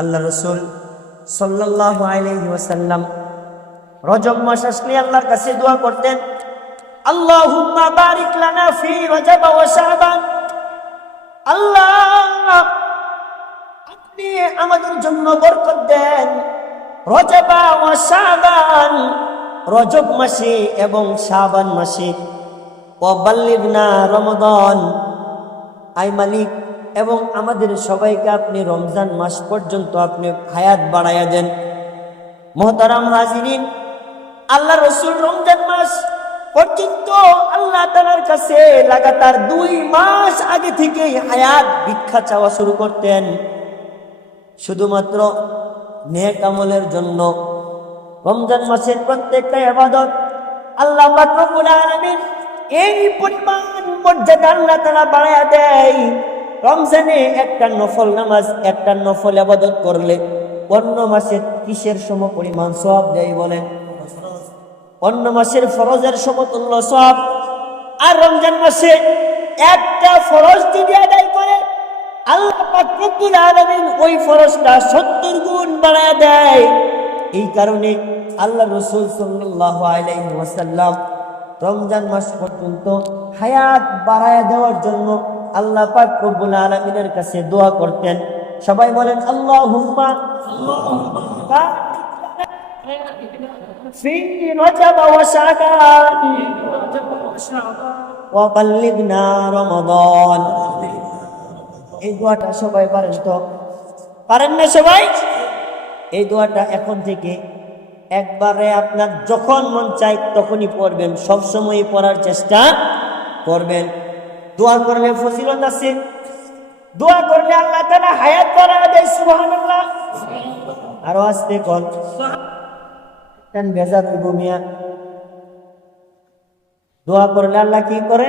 আল্লাহ রসুল সাল্লাল্লাহু আলাইহি ওয়াসাল্লাম রজব মাস আসলে আল্লাহর কাছে দোয়া করতেন, আল্লাহুম্মা বারিক লানা ফি রজব ওয়া শাবান। আল্লাহ, আপনি আমাদের জন্য বরকত দেন রজব ওয়া শাবান, রজব মাসে এবং শাবান মাসে, ওয়া বাল্লিগনা রমাদান, আই মালিক, এবং আমাদের সবাইকে আপনি রমজান মাস পর্যন্ত আপনি হায়াত বাড়ায়া দেন। মুহতারাম হাজিরিন, আল্লাহ রসুল রমজান মাস পর্যন্ত আল্লাহ তাআলার কাছে লাগাতার 2 মাস আগে থেকেই হায়াত ভিক্ষা চাওয়া শুরু করতেন, শুধুমাত্র নেক আমলের জন্য। রমজান মাসের প্রত্যেকটা ইবাদত আল্লাহ পাক রব্বুল আলামিন এই পরিমাণ মর্যাদা আল্লাহ তাআলা বাড়ায়া দেয়। রমজানে একটা নফল নামাজ, একটা নফল ইবাদত করলে অন্য মাসের কিসের সম পরিমাণ সওয়াব দেয় বলেন? অন্য মাসের ফরজের সমতুল্য সওয়াব। আর রমজান মাসে একটা ফরজ যদি আদায় করে আল্লাহ পাক রব্বুল আলামিন ওই ফরজটা 70 গুণ বাড়ায় দেয়। এই কারণে আল্লাহ রাসূল সাল্লাল্লাহু আলাইহি ওয়াসাল্লাম রমজান মাস পর্যন্ত হায়াত বাড়ায় দেওয়ার জন্য আল্লাহ পাক রব্বুল আলামিনের কাছে দোয়া করতেন। সবাই বলেন আল্লাহুম্মা ফি রজব ওয়া শাবান ওয়া বাল্লিগনা রমাদান। এই দোয়াটা সবাই পারেন তো? পারেন না সবাই? এই দোয়াটা এখন থেকে একবারে আপনার যখন মন চায় তখনই পড়বেন, সবসময় পড়ার চেষ্টা করবেন। দোয়া করলে ফজিলত আছে, দোয়া করলে আল্লাহ তাআলা হায়াত বাড়ায় দেয়। সুবহানাল্লাহ। আরো আস্তে কোন টান বেজা হইব মিয়া। দোয়া করলে আল্লাহ কি করে?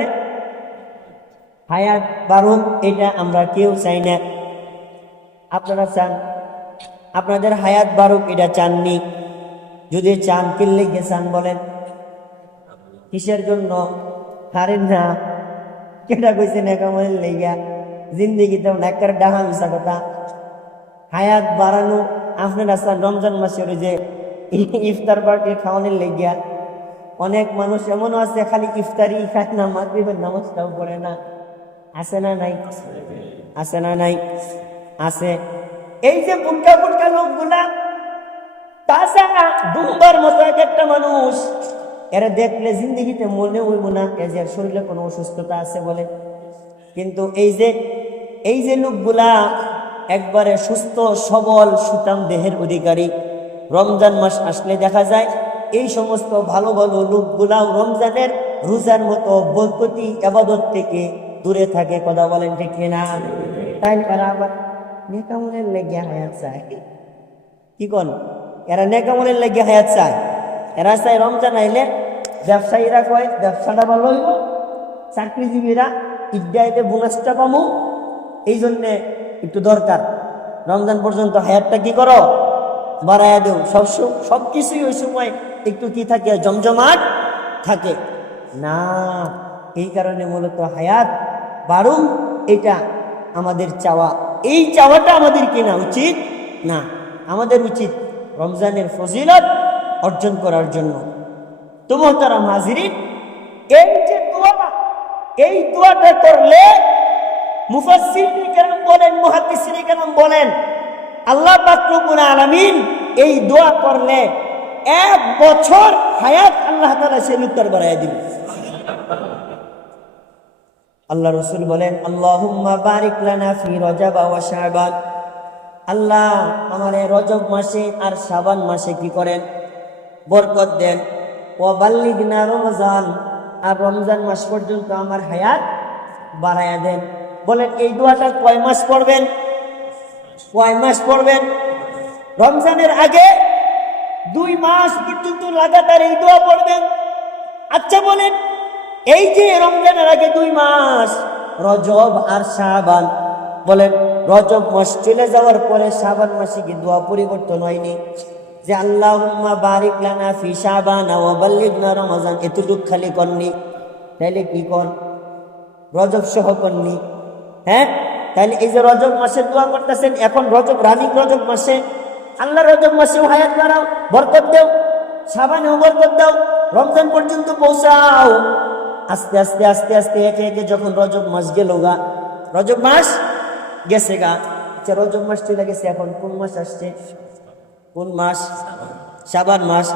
হায়াত বাড়ুক। এটা আমরা কেউ চাই না। আপনারা চান আপনাদের হায়াত বাড়ুক, এটা চাননি? যদি চান কিনলে গিয়ে চান বলেন? কিসের জন্য? হারেন না কেটা কইছে নেকামলের লেগা? জিন্দেগিতে নেকার ডাহা মিশা কথা। হায়াত বাড়ানো আপনারা চান রমজান মাসের যে ইফতার পার্টি খাওয়ানোর লেগিয়া। অনেক মানুষ এমনও আছে খালি ইফতারি খায় না, মাগরিবের নামাজটাও পড়ে না। আছে না নাই? আছে না নাই? আছে। এই যে বুটকা বুটকা লোকগুলা, তাছাড়া দুম্বার মতো এক একটা মানুষ, এরা দেখলে জিন্দেগিতে মনে হইব না এর শরীরে কোনো অসুস্থতা আছে বলে। কিন্তু এই যে লোকগুলা একবারে সুস্থ সবল সুঠাম দেহের অধিকারী, রমজান মাস আসলে দেখা যায় এই সমস্ত ভালো ভালো লোকগুলাও রমজানের রোজার মতো বরকতি ইবাদত থেকে দূরে থাকে। কথা বলেন ঠিক কিনা? তাই এরা আবার নেকামলের লেগে হায়াত চায়। কি কোন? এরা নেকামলের লেগে হায়াত চায়। এরা চায় রমজান আইলে ব্যবসায়ীরা কয় ব্যবসাটা ভালো হইব, চাকরিজীবীরা ইড্ডাইতে বোনাসটা পামু, এই জন্যে একটু দরকার রমজান পর্যন্ত হায়াতটা কি করো? বাড়াইয়া দেও। সব কিছুই ওই সময় একটু কি থাকে? জমজমাট থাকে না। এই কারণে মূলত হায়াত বাড়ুক, এটা আমাদের চাওয়া। এই চাওয়াটা আমাদের কিনা উচিত না, আমাদের উচিত রমজানের ফজিলত অর্জন করার জন্য। তো মুহতারাম হাজিরিন, এই যে দোয়া, এই দোয়াটা করলে মুফাসসিরিনে কেরাম বলেন, মুহাদ্দিসিনে কেরাম বলেন, আল্লাহ পাক রব্বুল আলামিন এই দোয়া করলে 1 বছর হায়াত আল্লাহ তাআলা সে উত্তর বাড়ায় দিবেন। আল্লাহ রাসূল বলেন, আল্লাহুম্মা বারিক লানা ফি রজব ওয়া শাবান। আল্লাহ, আমারে রজব মাসে আর শাবান মাসে কি করেন? বরকত দেন। ওয়া বাল্লিগনা রমাজান, আর রমজান মাস পর্যন্ত আমার হায়াত বাড়ায়া দেন। বলেন এই দোয়াটা কয় মাস পড়বেন? কয় মাস পড়বেন? রমজানের আগে 2 মাস পর্যন্ত লাগাতার এই দোয়া পড়বেন। আচ্ছা বলেন, এই যে রমজানের আগে 2 মাস রজব আর শাবান, বলেন রজব মাস চলে যাওয়ার পরে শাবান মাসে কি দোয়া পরিবর্তন হয়নি? যে আল্লাহুম্মা বারিক লানা ফি শাবান ওয়া বাল্লিগনা রমাজান, এতটুক খালি করনি? তাইলে কি কর? রজব সহ করনি? হ্যাঁ, তাহলে এই যে রজব মাসে দোয়া করতেছেন, এখন রজব রানিং রজব মাসে, আল্লাহ রজব মাসেও হায়াত বাড়াও, বরকত দাও, শাবানেও বরকত দাও, রমজান পর্যন্ত পৌঁছাও। আস্তে আস্তে আস্তে আস্তে একে একে যখন রজব মাস গেল গা, রজব মাস গেছে গা, আচ্ছা রজব মাস চলে গেছে, এখন কোন মাস আসছে? কোন মাস? শাবান মাস।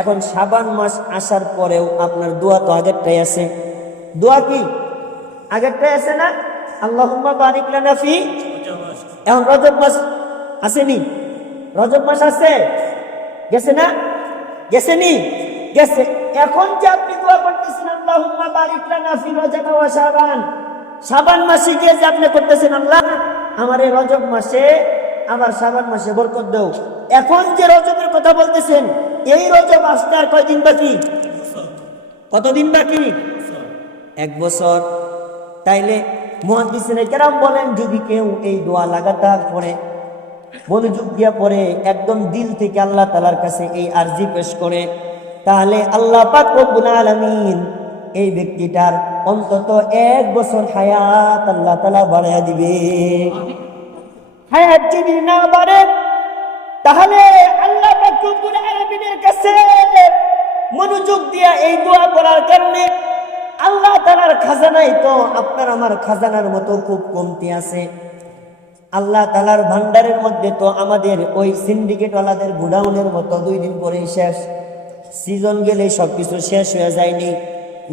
এখন শাবান মাস আসার পরেও আপনার দোয়া তো আগেরটাই আছে। দোয়া কি আগেরটাই আছে না? আল্লাহুম্মা বারিক লানা ফি। এখন রজব মাস আসেনি? রজব মাস আছে, গেছে না? গেছে নি? গেছে। এখন যে আপনি দোয়া করতেছেন আল্লাহুম্মা বারিক লানা ফি রজব ওয়া শাবান, শাবান মাসে গিয়ে যে আপনি করতেছেন আল্লাহ আমার এই রজব মাসে আবার শাবান মাসে বরকত দাও, এখন যে রজবের কথা বলতেছেন এই রজব আসতে আর কয়দিন বাকি? কতদিন বাকি? 1 বছর। তাইলে মুহাদ্দিসিনে কেরাম বলেন যদি কেউ এই দোয়া লাগাতার পড়ে, মনোযোগ দিয়া পড়ে, একদম দিল থেকে আল্লাহ তাআলার কাছে এই আরজি পেশ করে, তাহলে আল্লাহ পাক রব্বুল আলামিন এই ব্যক্তিটার অন্তত 1 বছর হায়াত আল্লাহ তাআলা বাড়ায়া দিবে। হায়াত যদি না বাড়ে তাহলে আল্লাহ পাক রব্বুল আলামিনের কাছে মনোযোগ দিয়া এই দোয়া করার কারণে আল্লাহ তাআলার খাজানায় তো আপনার আমার খাজানার মতো খুব কমতি আছে। আল্লাহ তাআলার ভান্ডারের মধ্যে তো আমাদের ওই সিন্ডিকেট ওয়ালাদের গোডাউনের মতো 2 দিন পরেই শেষ, সিজন গেলে সবকিছু শেষ হয়ে যায়নি।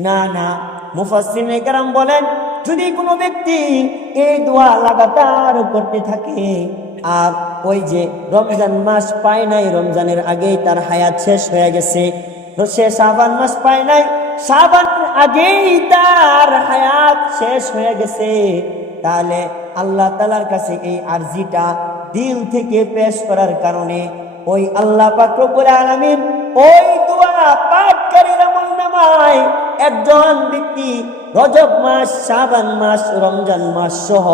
না না, মুফাসসিরিনে কেরাম বলেন যদি কোনো ব্যক্তি এই দোয়া লাগাতার করতে থাকে আর ওই যে রমজান মাস পায় নাই, রমজানের আগেই তার হায়াত শেষ হয়ে গেছে, সে শাবান মাস পায় নাই, শাবানের আগেই তার হায়াত শেষ হয়ে গেছে, তাহলে আল্লাহ তাআলার কাছে এই আরজিটা দিল থেকে পেশ করার কারণে ওই আল্লাহ পাক রব্বুল আলামিন ওই দোয়া পাঠকারীর আমলনামায় একজন ব্যক্তি রজব মাস, শাবান মাস, রমজান মাস সহ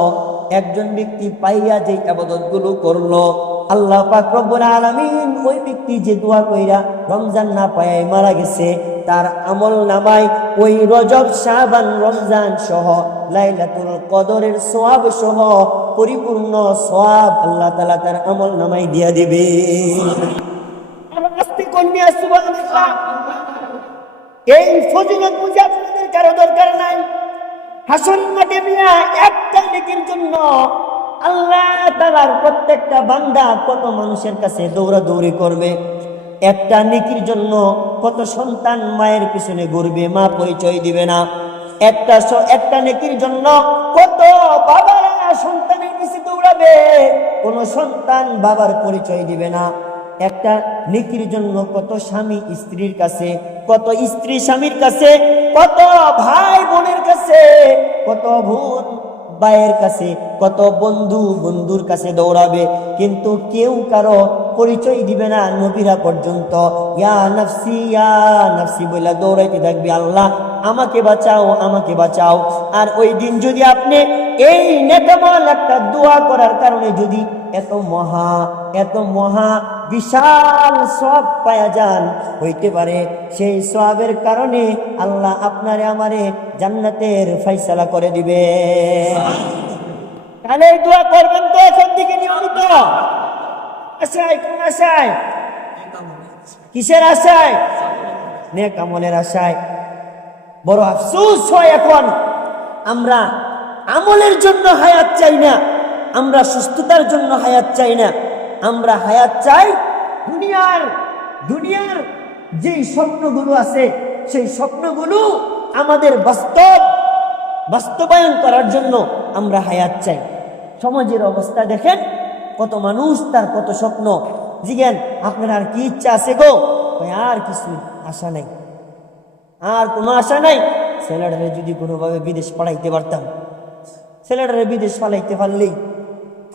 একজন ব্যক্তি পাইয়া যে ইবাদতগুলো করলো, আল্লাহ পাক রব্বুল আলামিন ওই ব্যক্তি যে দোয়া কইরা রমজান না পায় মারা গেছে তার আমল নামায় ওই রজব, শাবান, রমজান সহ লাইলাতুল কদরের সওয়াব সহ পরিপূর্ণ সওয়াব আল্লাহ তাআলা তার আমল নামায় দিয়া দিবে। আস্তে কন্যা সুবহানাল্লাহ। এই ফজিলত বুঝে আপনাদের কারো দরকার নাই। হাসন মাঠে মিয়া একটা নেকির জন্য আল্লাহ তাআলার প্রত্যেকটা বান্দা কত মানুষের কাছে দৌড়াদৌড়ি করবে, একটা নেকির জন্য কত সন্তান মায়ের পিছনে ঘুরবে, মা পরিচয় দিবে না। একটা নেকির জন্য কত বাবারা সন্তানের পিছে দৌড়াবে, কোন সন্তান বাবার পরিচয় দিবে না। একটা নেকির জন্য কত স্বামী স্ত্রীর কাছে, কত স্ত্রী স্বামীর কাছে, কত ভাই বোনের কাছে, কত বোন ভাইয়ের কাছে, কত বন্ধু বন্ধুর কাছে দৌড়াবে, কিন্তু কেউ কারো পরিচয় দিবে না। নবীরা পর্যন্ত ইয়া নাফসি বইলা দৌড়াইতে থাকবে, আল্লাহ আমাকে বাঁচাও, আমাকে বাঁচাও। আর ওই দিন যদি আপনি এই নেকামল একটা দোয়া করার কারণে যদি এত মহা বিশাল সওয়াব পায়া যান, হইতে পারে সেই সওয়াবের কারণে আল্লাহ আপনারে আমারে জান্নাতের ফয়সালা করে দিবে। তাহলে এই দোয়া করবেন তো এখন থেকে নিয়মিত। আশায়, কোন আশায়? কিসের আশায়? নেক আমলের আশায়। বড় আফসোস হয় এখন আমরা আমলের জন্য হায়াত চাই না, আমরা সুস্থতার জন্য হায়াত চাই না, আমরা হায়াত চাই দুনিয়ার যে স্বপ্নগুলো আছে সেই স্বপ্নগুলো আমাদের বাস্তবায়ন করার জন্য আমরা হায়াত চাই। সমাজের অবস্থা দেখেন, কত মানুষ তার কত স্বপ্ন। জিজ্ঞেন আপনার আর কি ইচ্ছা আছে গো? আর কিছু আশা নাই, আর কোনো আশা নাই। ছেলেটারে যদি কোনোভাবে বিদেশ পাঠাইতে পারতাম, ছেলেটারে বিদেশ পাঠাইতে পারলেই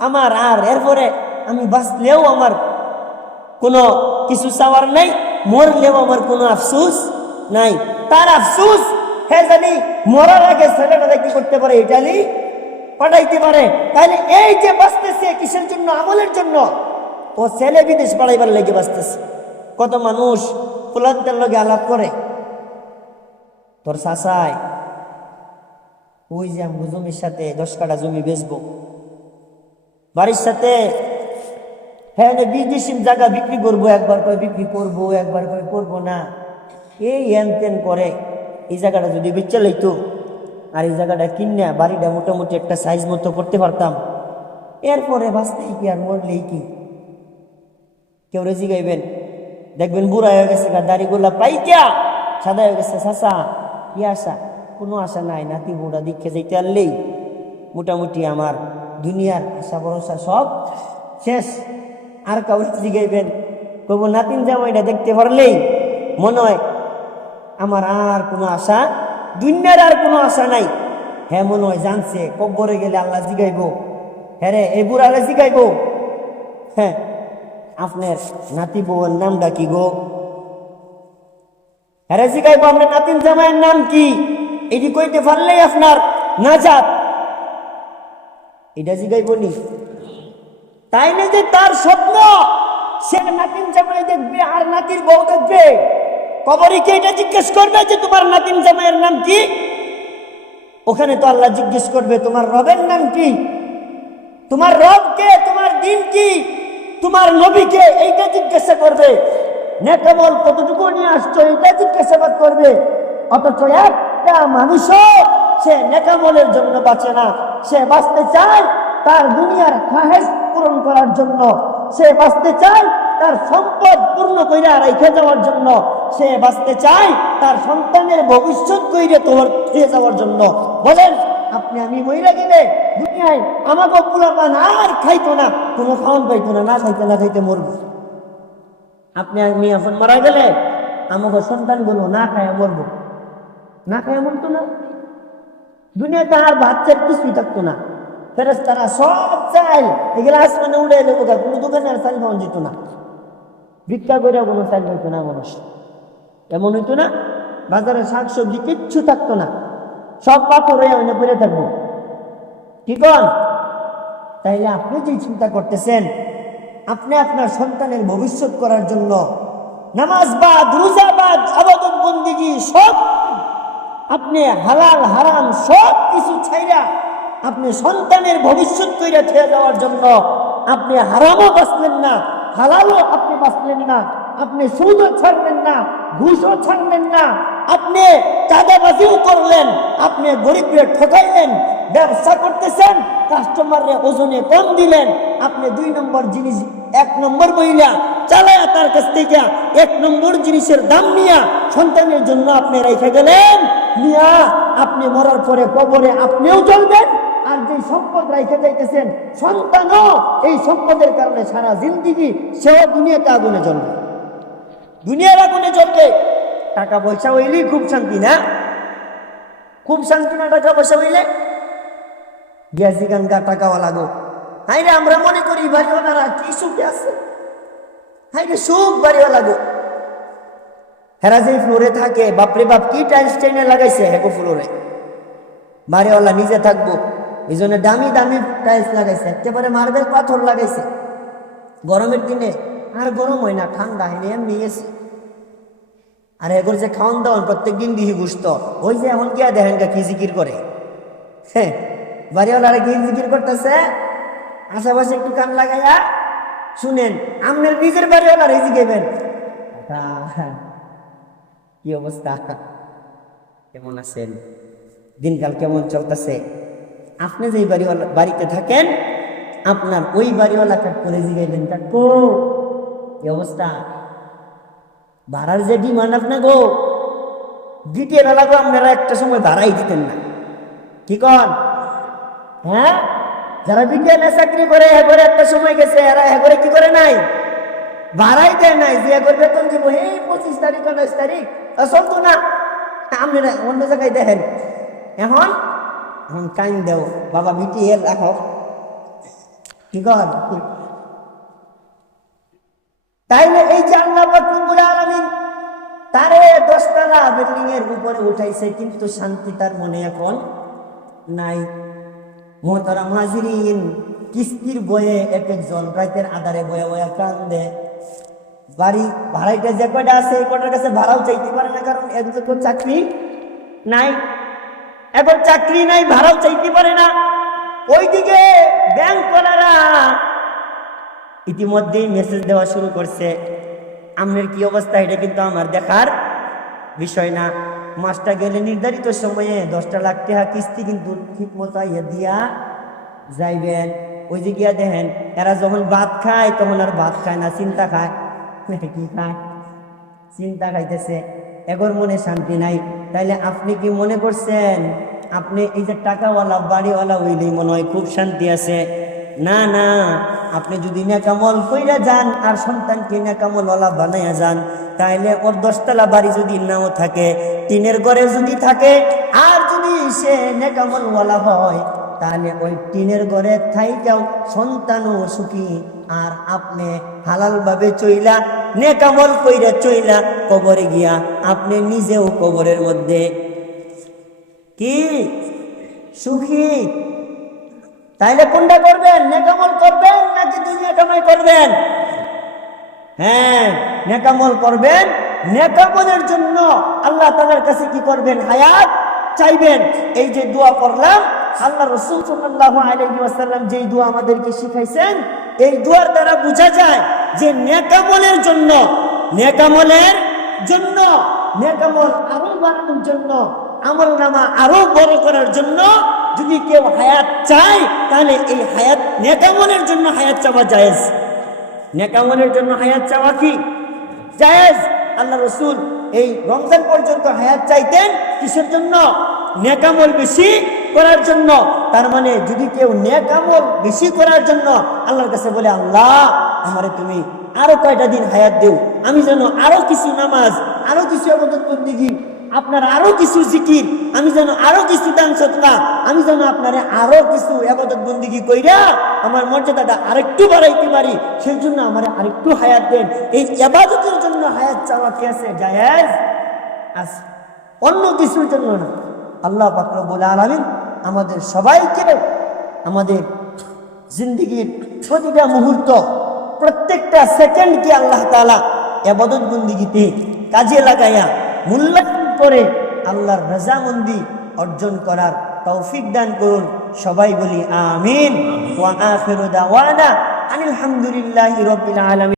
আমার আর এরপরে আমি বাঁচলেও আমার কোনো কিছু চাওয়ার নাই, মরলেও আমার কোনো আফসোস নাই। তার আফসোস হে জানি মরার আগে ছেলেটারে কি করতে পারে, ইটালি পাঠাইতে পারে। তাহলে এই যে বাঁচতেছে কিসের জন্য? আমলের জন্য। ও ছেলে বিদেশ পাঠাইবার লেগে বাঁচতেছে। কত মানুষ ফুলান্তের লগে আলাপ করে, তোর চাচায় ওই যে আমি জমির সাথে 10 কাঠা জমি বেচবো, বাড়ির সাথে হ্যাঁ বিদেশি জায়গা বিক্রি করবো, একবার কয় বিক্রি করবো, একবার কয় করবো না, এই হ্যান করে। এই জায়গাটা যদি বেচে লইতো আর এই জায়গাটা কিনে বাড়িটা মোটামুটি একটা সাইজ মতো করতে পারতাম, এরপরে বাঁচতেই কি আর মরলেই কি। কেউ রেজি গাইবেন, দেখবেন বুড়া হয়ে গেছে, দাড়িগুলা পাইকা সাদা হয়ে গেছে, চাচা কি আশা? কোনো আশা নাই, নাতি বুড়া দীক্ষে যাইতে আনলেই মোটামুটি আমার দুনিয়ার আশা ভরসা সব শেষ। আর কাউরে জিগাইবেন, কব নাতিন জামাইটা দেখতে পারলেই মনে হয় আমার আর কোনো আশা, দুনিয়ার আর কোনো আশা নাই। হ্যাঁ মনে হয় জানছে কব্বরে গেলে আল্লাহ জিগাইব, হ্যাঁ রে এই বুড়ারে জিগাইব, হ্যাঁ আপনার নাতি বউয়ের নামটা কি গো? হ্যাঁ জিগাইব আপনার নাতিন জামাইয়ের নাম কি? এটি কইতে পারলেই আপনার নাজাত, এটা জিগাইব নি? তাই না যে তার স্বপ্ন সে নাতিন জামাই দেখবে আর নাতির বউ দেখবে, কবরে কে এটা জিজ্ঞেস করবে যে তোমার নাতিন জামাইয়ের নাম কি? ওখানে তো আল্লাহ জিজ্ঞেস করবে তোমার রবের নাম কি, তোমার রব কে, তোমার দিন কি, তোমার নবী কে, এইটা জিজ্ঞাসা করবে। নেকামল কতটুকু নিয়ে আসছো এটা জিজ্ঞাসাবাদ করবে। অথচ একটা মানুষও সে নেকামলের জন্য বাঁচে না, সে বাঁচতে চায় তার দুনিয়ার খাহেশ পূরণ করার জন্য, সে বাঁচতে চায় তার সম্পদ পূর্ণ কইরা রেখে যাওয়ার জন্য, সে বাঁচতে চায় তার সন্তানের ভবিষ্যৎ কইরে তোর দিয়ে যাওয়ার জন্য। বলেন আপনি আমি মহিলা গেলে দুনিয়ায় আমাকে পুরাপান আর খাইতো না, কোনো খাওয়ান পাইতো না, না খাইতে না খাইতে মরবো। আপনি আমি এখন মারা গেলে আমাকে সন্তানগুলো না খায় মরবো, না খায় মরতো না, দুনিয়াতে আর বাচ্চার কিছুই থাকতো না। ফেরেশতারা সব চাইল এগুলো আসমানে উড়ে এলো, কোনো দোকানে আর চাল পাওয়া যেত না, ভিক্ষা করে কোনো চাল পাইতো না মানুষ, এমন হইতো না। বাজারে শাকসবজি কিচ্ছু থাকতো না, সব পাথর হয়ে অন্য পড়ে থাকবো। কি কন? তাইলে আপনি যে চিন্তা করতেছেন আপনি আপনার সন্তানের ভবিষ্যৎ করার জন্য নামাজ বাদ, রোজা বাদ, ইবাদত বন্দেগী সব আপনি হালাল হারাম সব কিছু ছাইরা আপনি সন্তানের ভবিষ্যৎ কইরা ছেড়ে যাওয়ার জন্য আপনি হারামও বাঁচলেন না, হালালও আপনি বাঁচলেন না, আপনি সুদও ছাড়লেন না, ঘুষও ছাড়লেন না, আপনি চাঁদাবাজিও করলেন, আপনি গরিবরে ঠকাইলেন, ব্যবসা করতেছেন কাস্টমাররে ওজনে কম দিলেন, আপনি 2 নম্বর জিনিস 1 নম্বর বইলা চালায়া তার কাছ থেকে 1 নম্বর জিনিসের দাম নিয়া সন্তানের জন্য আপনি রেখে গেলেন। নিয়া আপনি মরার পরে কবরে আপনিও চলবেন, আর যে সম্পদ রেখে যাইতেছেন সন্তানও এই সম্পদের কারণে সারা জিন্দেগি সেও দুনিয়াতে আগুনে জ্বলবে, দুনিয়ার আগুনে জ্বলবে। টাকা পয়সা হইলেই খুব শান্তি না? খুব শান্তি না টাকা পয়সা হইলে? গ্যাসি গানগা টাকাওয়ালা গো, হাই রে আমরা মনে করি বাড়িওয়ালারা কি সুখে আছে, হাই রে সুখ বাড়িওয়ালা গো। হেরা যে ফ্লোরে থাকে বাপরে বাপ কি টাইলস টেনে লাগাইছে হেগো ফ্লোরে, বাড়িওয়ালা নিজে থাকবো এই জন্য দামি দামি টাইলস লাগাইছে, একেবারে মার্বেল পাথর লাগাইছে। গরমের দিনে আর গরম হয় না, ঠান্ডা হয়নি এমনি এসে। আর এগোর যে খাওয়ান দাওয়ান প্রত্যেক দিন দিহি গুস্ত, ওই যে এমন গিয়া দেখেন কি জিকির করে, হ্যাঁ বাড়িওয়ালারা কি জিকির করতেছে, আশেপাশে একটু কান লাগাইয়া শুনেন। আপনার নিজের বাড়িওয়ালারা জিগাইবেন কি অবস্থা, কেমন আছেন, দিনকাল কেমন চলতেছে। আপনি যে বাড়িতে থাকেন আপনার ওই বাড়িওয়ালা কাট করে জিগাইবেন কাকু কি অবস্থা, ভাড়ার যে ডিমান্ড আপনার গো দিতে না লাগো, আপনারা একটা সময় ভাড়াই দিতেন না। কি কন? হ্যাঁ যারা বিজ্ঞানে চাকরি করে এগরে একটা সময় গেছে, এরা এগরে কি করে নাই, ভাড়াই দেয় নাই, যে এগর বেতন দিব এই 25 তারিখ 29 তারিখ চলতো না। আপনারা অন্য জায়গায় দেখেন এখন এখন কাইন দেও বাবা বিটি এর রাখো। কি কন? তাইলে এই যে আল্লাহ রব্বুল আলামিন তারে 10 তলা বিল্ডিং এর উপরে উঠাইছে, কিন্তু শান্তি তার মনে এখন নাই। মোহতারাম হাজিরিন, কিস্তির বয়ে এক একজন রাতের আধারে বয়ে বয়ে কান্দে। বাড়ি ভাড়াইটা যে কয়টা আছে এই কয়টার কাছে ভাড়াও চাইতে পারে না, কারণ একজন চাকরি নাই, এখন চাকরি নাই ভাড়াও চাইতে পারে না। ওইদিকে ব্যাংকওয়ালারা ইতিমধ্যেই মেসেজ দেওয়া শুরু করছে। আপনার কি অবস্থা এটা কিন্তু আমার দেখার বিষয় না। মাসটা গেলে নির্ধারিত সময়ে 10 লাখ টাকা কিস্তি কিন্তু ঠিক মতো দিয়া যাইবেন। ওই যে গিয়া দেখেন এরা যখন ভাত খায় তখন আর ভাত খায় না, চিন্তা খায়। কি খায়? চিন্তা খাইতেছে, এগোর মনে শান্তি নাই। তাইলে আপনি কি মনে করছেন আপনি এই যে টাকাওয়ালা বাড়িওয়ালা হইলেই মনে হয় খুব শান্তি আছে? না না, আপনি যদি নেকামল কইরা যান আর সন্তানকে নেকামলওয়ালা বানাইয়া যান, তাইলে ওর 10 তলা বাড়ি যদি নাও থাকে, টিনের ঘরে যদি থাকে, আর যদি সে নেকামলওয়ালা হয়, তাহলে ওই টিনের ঘরে থাইকাও সন্তানও সুখী, আর আপনি হালাল ভাবে চইলা নেকামল কইরা চইলা কবরে গিয়া আপনি নিজেও কবরের মধ্যে কি সুখী। তাইলে কোনটা করবেন? নেকামল করবেন নাকি দুনিয়া কামাই করবেন? হ্যাঁ, নেকামল করবেন। নেকামলের জন্য আল্লাহ তাআলার কাছে কি করবেন? হায়াত চাইবেন। এই যে দোয়া করলাম, আল্লাহ রাসূল সাল্লাল্লাহু আলাইহি ওয়াসাল্লাম যেই দোয়া আমাদেরকে শিখাইছেন, এই দোয়ার দ্বারা বোঝা যায় যে নেকামলের জন্য নেকামল আরো বাড়ানোর জন্য, আমল নামা আরো বড় করার জন্য যদি কেউ হায়াত চায়, তাহলে এই হায়াত নেকামলের জন্য হায়াত চাওয়া জায়েজ। নেকামলের জন্য হায়াত চাওয়া কি জায়েজ? আল্লাহ রাসূল এই রমজান পর্যন্ত হায়াত চাইতেন কিসের জন্য? নেকামল বেশি করার জন্য। তার মানে যদি কেউ নেকামল বেশি করার জন্য আল্লাহর কাছে বলে, আল্লাহ আমারে তুমি আরো কয়টা দিন হায়াত দেও, আমি যেন আরো কিছু নামাজ, আরো কিছু ইবাদত বন্দেগী, আপনার আরো কিছু জিকির, আমি যেন আরো কিছু দান সদকা, আমি যেন আপনারে আরো কিছু ইবাদত বন্দেগী কইরা আমার মর্যাদাটা আরেকটু বাড়াইতে পারি, সেই জন্য আমারে আরেকটু হায়াত দেন। এই ইবাদতের জন্য হায়াত চাওয়া কি আছে? জায়েজ আছে, অন্য কিছুর জন্য না। আল্লাহ পাক রব্বুল আলামিন আমাদের সবাইকে আমাদের জিন্দেগীর প্রতিটা মুহূর্ত, প্রত্যেকটা সেকেন্ডকে আল্লাহ তাআলা ইবাদত বন্দেগীতে কাজে লাগাইয়া মূল্যায়ন করে আল্লাহর রাজামন্দি অর্জন করার তৌফিক দান করুন। সবাই বলি আমিন। ওয়া আখিরু দাওয়ানা আনিল হামদুলিল্লাহি রাব্বিল আলামিন।